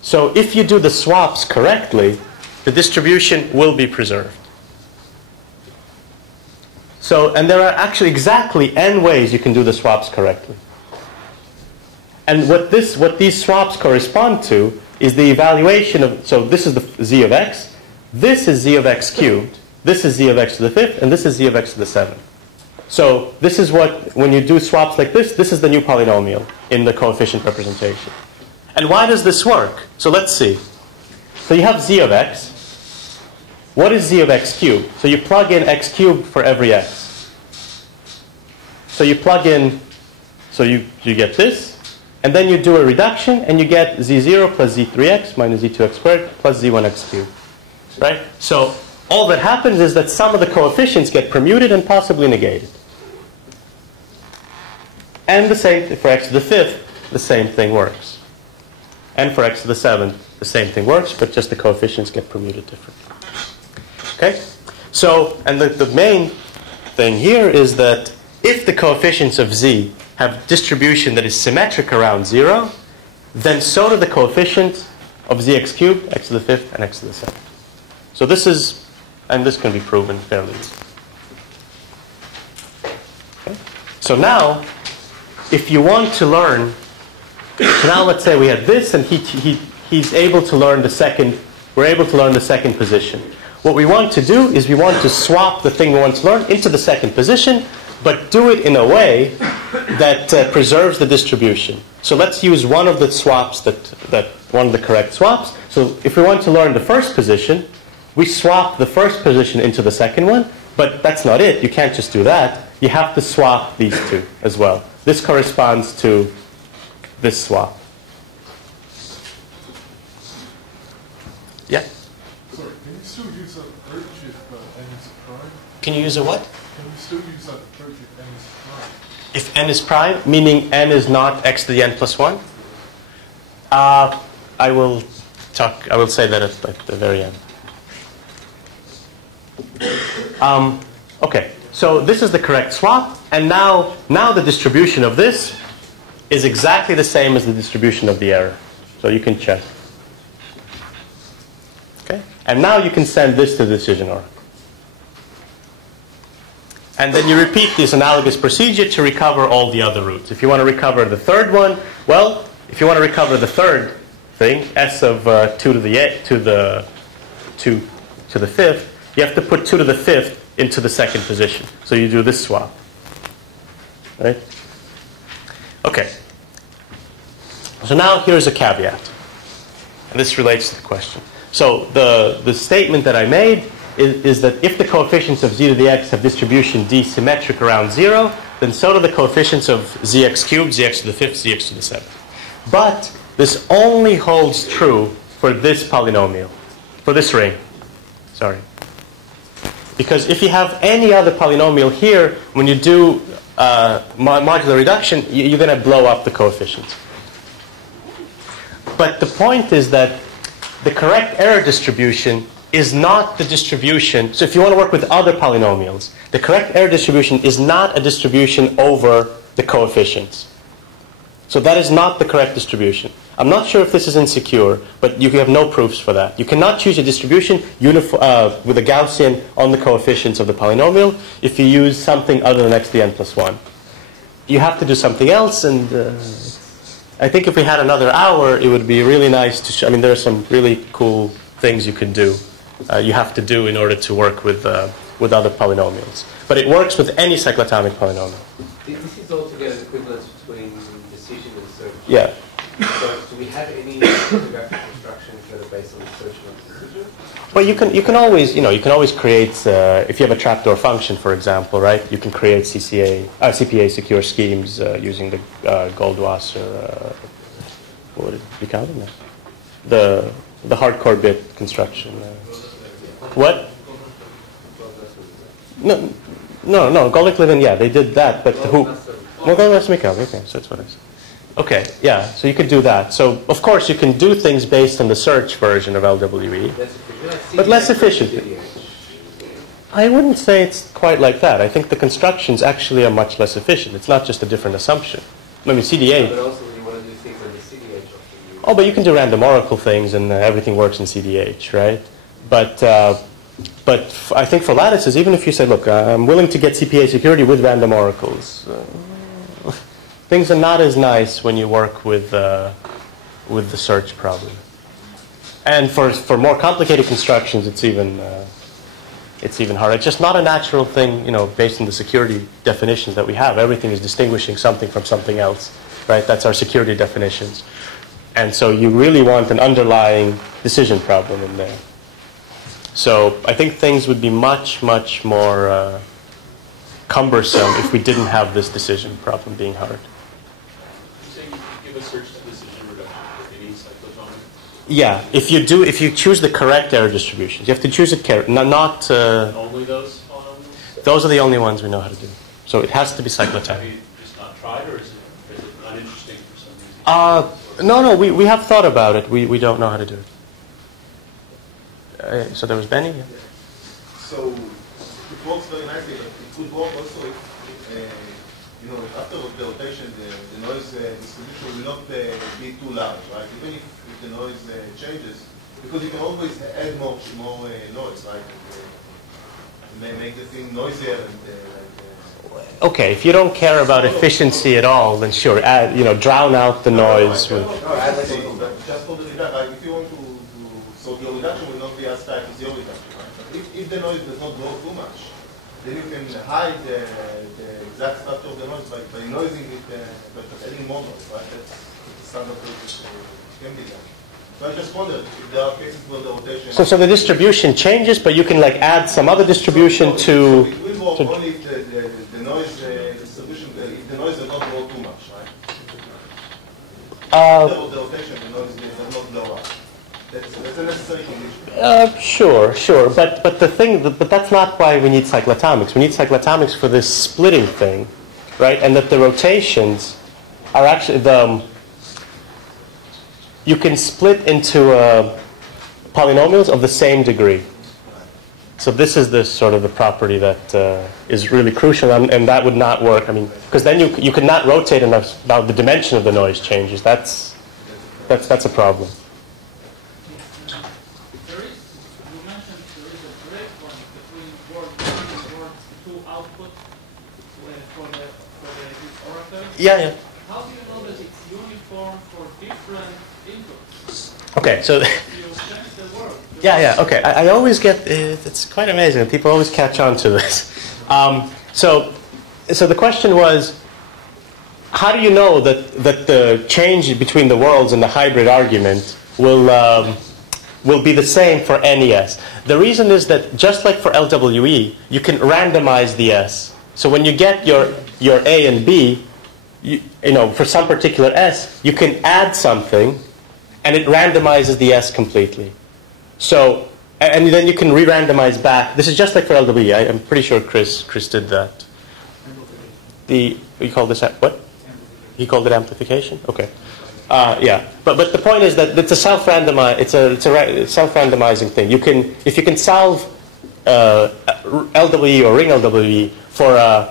So if you do the swaps correctly, the distribution will be preserved. So, and there are actually exactly n ways you can do the swaps correctly. And what these swaps correspond to is the evaluation of, so this is the z of x, this is z of x cubed, this is z of x to the 5th, and this is z of x to the 7th. So this is what, when you do swaps like this is the new polynomial in the coefficient representation. And why does this work? So let's see. So you have z of x. What is z of x cubed? So you plug in x cubed for every x. So you plug in, so you get this, and then you do a reduction, and you get z0 plus z3x minus z2x squared plus z1x cubed. Right? So all that happens is that some of the coefficients get permuted and possibly negated. And the same for x to the 5th, the same thing works. And for x to the 7th, the same thing works, but just the coefficients get permuted differently. Okay? So, and the main thing here is that if the coefficients of z have distribution that is symmetric around 0, then so do the coefficients of zx cubed, x to the 5th, and x to the 7th. So this is, and this can be proven fairly easily. Okay? So now, if you want to learn, so now let's say we had this, and he's able to learn the second, we're able to learn the second position. What we want to do is we want to swap the thing we want to learn into the second position, but do it in a way that preserves the distribution. So let's use one of the swaps, one of the correct swaps. So if we want to learn the first position, we swap the first position into the second one, but that's not it. You can't just do that. You have to swap these two as well. This corresponds to this swap. Yeah? Sorry, can you still use that approach if n is prime? Can you use a what? Can you still use that approach if n is prime? If n is prime, meaning n is not x to the n plus 1? I will say that at the very end. Okay, so this is the correct swap, and now the distribution of this is exactly the same as the distribution of the error. So you can check. Okay, and now you can send this to the decision oracle. And then you repeat this analogous procedure to recover all the other roots. If you want to recover the third one, well, if you want to recover the third thing, s of 2 to the 5th, you have to put 2 to the 5th into the second position. So you do this swap. Right? Okay. So now here's a caveat. And this relates to the question. So the statement that I made is that if the coefficients of z to the x have distribution d symmetric around 0, then so do the coefficients of zx cubed, zx to the 5th, zx to the 7th. But this only holds true for this polynomial, for this ring. Sorry. Because if you have any other polynomial here, when you do modular reduction, you're going to blow up the coefficients. But the point is that the correct error distribution is not the distribution. So if you want to work with other polynomials, the correct error distribution is not a distribution over the coefficients. So that is not the correct distribution. I'm not sure if this is insecure, but you have no proofs for that. You cannot choose a distribution with a Gaussian on the coefficients of the polynomial if you use something other than x to the n plus 1. You have to do something else, and I think if we had another hour, it would be really nice to show. I mean, there are some really cool things you can do. You have to do in order to work with other polynomials. But it works with any cyclotomic polynomial. This is altogether the equivalence between decision and search. Yeah. So do we have any cryptographic constructions that are based on search and decision? Well, you can always create if you have a trapdoor function, for example, right? You can create CPA secure schemes using the Goldwasser. What would it be called? The hardcore bit construction. What? No, Goldwasser, yeah, they did that, but who? No, Goldwasser, okay, so that's what I said. Okay, yeah, so you could do that. So, of course, you can do things based on the search version of LWE, but less efficient. I wouldn't say it's quite like that. I think the constructions actually are much less efficient. It's not just a different assumption. I mean, CDH. But also when you want to do things on the CDH option. Oh, but you can do random oracle things, and everything works in CDH, right? But I think for lattices, even if you say, look, I'm willing to get CPA security with random oracles, things are not as nice when you work with the search problem. And for more complicated constructions, it's even harder. It's just not a natural thing, based on the security definitions that we have. Everything is distinguishing something from something else, right? That's our security definitions. And so you really want an underlying decision problem in there. So I think things would be much, much more cumbersome if we didn't have this decision problem being hard. Search to decision reduction for any cyclotomic? Yeah, if you choose the correct error distributions, you have to choose it carefully. Not only those polynomials? Those are the only ones we know how to do. So it has to be cyclotomic. Have you just not tried, or is it uninteresting for some reason? No, we have thought about it. We don't know how to do it. So there was Benny. Yeah. So it works very nicely, but it could work also if after the rotation, the noise distribution will not be too large, right? Even if the noise changes, because you can always add more noise, right? And make the thing noisier and Okay, if you don't care about efficiency at all, then sure, drown out the noise. Just for the reduction, if you want to so your reduction will not be as tight as your reduction, right? But if the noise does not grow too much, then you can hide the exact structure of the noise by noising it, but adding more noise, right? That's the standard process can be done. So I just wondered if there are cases where the rotation... So the distribution changes, but you can add some other distribution to... It will work only if the noise distribution, if the noise does not grow too much, right? After the rotation, the noise does not blow up. That's a necessary condition. Sure. But that's not why we need cyclotomics. We need cyclotomics for this splitting thing, right? And that the rotations are actually you can split into polynomials of the same degree. So this is the sort of the property that is really crucial, and that would not work. I mean, because then you could not rotate enough. Now the dimension of the noise changes. That's a problem. Yeah. How do you know that it's uniform for different inputs? Okay, so... You change the word. Yeah, okay. I always get... It's quite amazing. People always catch on to this. So the question was, how do you know that the change between the worlds in the hybrid argument will be the same for any S? The reason is that just like for LWE, you can randomize the S. So when you get your A and B, for some particular S, you can add something and it randomizes the S completely. So, and then you can re-randomize back. This is just like for LWE. I'm pretty sure Chris did that. You call this what? He called it amplification. Okay. Yeah. But the point is that it's a self-randomizing thing. If you can solve LWE or Ring-LWE for a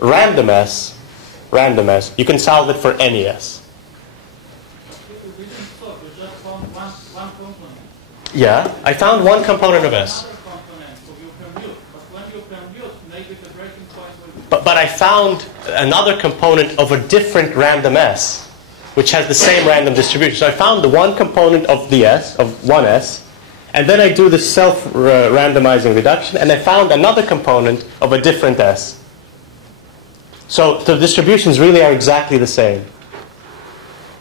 random S, you can solve it for any S. Yeah, I found one component of S. But I found another component of a different random S, which has the same random distribution. So I found the one component of the S, of one S, and then I do the self-randomizing reduction, and I found another component of a different S. So the distributions really are exactly the same.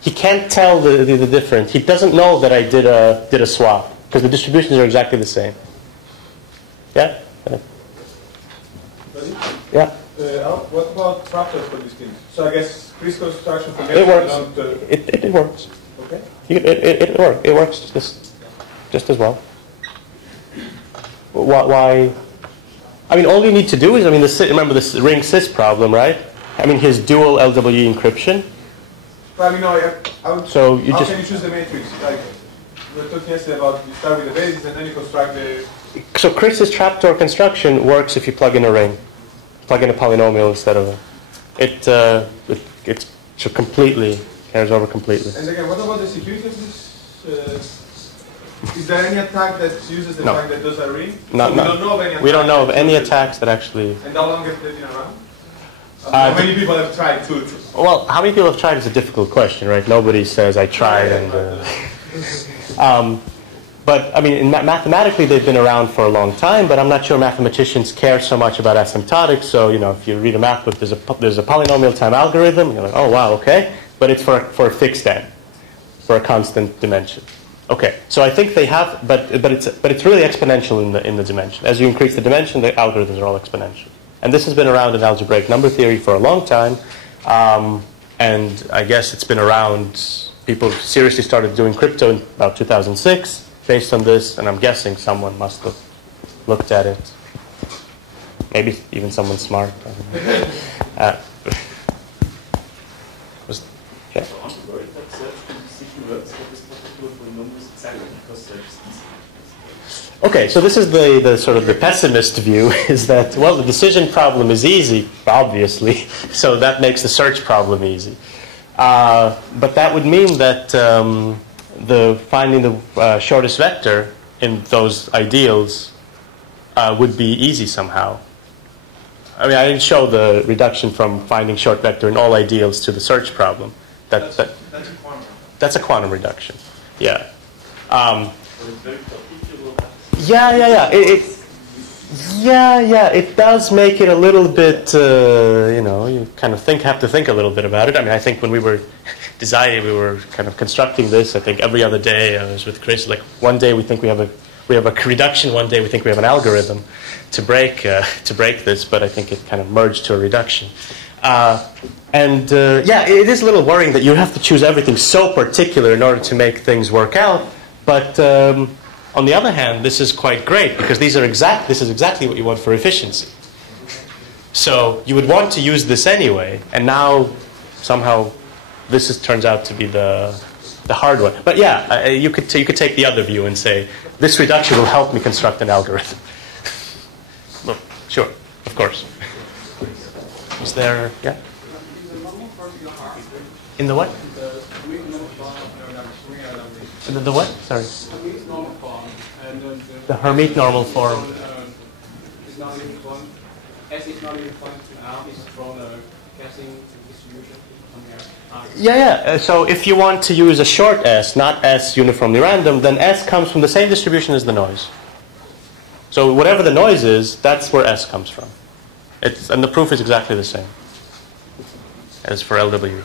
He can't tell the difference. He doesn't know that I did a swap, because the distributions are exactly the same. Yeah? Yeah? What about trapdoors for these things? So I guess critical construction for it works. It works. Okay. It works just as well. Why? I mean, all you need to do is, remember this ring SIS problem, right? I mean, his dual LWE encryption. Well, how can you choose the matrix? Like we were talking yesterday about you start with the basis and then you construct the. So Chris's trapdoor construction works if you plug in a ring. Plug in a polynomial instead of it completely carries over completely. And again, what about the security of this? Is there any attack that uses the fact that those are ring? No. We don't know of any. We don't know of any attacks that actually. And how long have they been around? How many people have tried to? Well, how many people have tried is a difficult question, right? Nobody says I tried But I mean, mathematically, they've been around for a long time. But I'm not sure mathematicians care so much about asymptotics. So if you read a math book, there's a polynomial time algorithm. You're like, oh wow, okay. But it's for a fixed n, for a constant dimension. Okay. So I think they have, but it's really exponential in the dimension. As you increase the dimension, the algorithms are all exponential. And this has been around in algebraic number theory for a long time. And I guess it's been around. People seriously started doing crypto in about 2006. Based on this, and I'm guessing someone must have looked at it. Maybe even someone smart. Okay, so this is the sort of the pessimist view, is that, well, the decision problem is easy, obviously, so that makes the search problem easy. But that would mean that finding the shortest vector in those ideals would be easy somehow. I mean, I didn't show the reduction from finding short vector in all ideals to the search problem. That's a quantum. That's a quantum reduction. Yeah. It does make it a little bit. You kind of have to think a little bit about it. I mean, I think when we were designing, we were kind of constructing this. I think every other day I was with Chris. Like one day we think we have a reduction. One day we think we have an algorithm to break this. But I think it kind of merged to a reduction. It is a little worrying that you have to choose everything so particular in order to make things work out. But on the other hand, this is quite great because this is exactly what you want for efficiency. So you would want to use this anyway, and now somehow this turns out to be the hard one. But yeah, you could take the other view and say this reduction will help me construct an algorithm. Well, sure, of course. Is there in the what? The what? Sorry. The Hermite normal form. Is not even fun. S is not even fun. R is from a guessing distribution. So if you want to use a short S, not S uniformly random, then S comes from the same distribution as the noise. So whatever the noise is, that's where S comes from. And the proof is exactly the same as for LWE.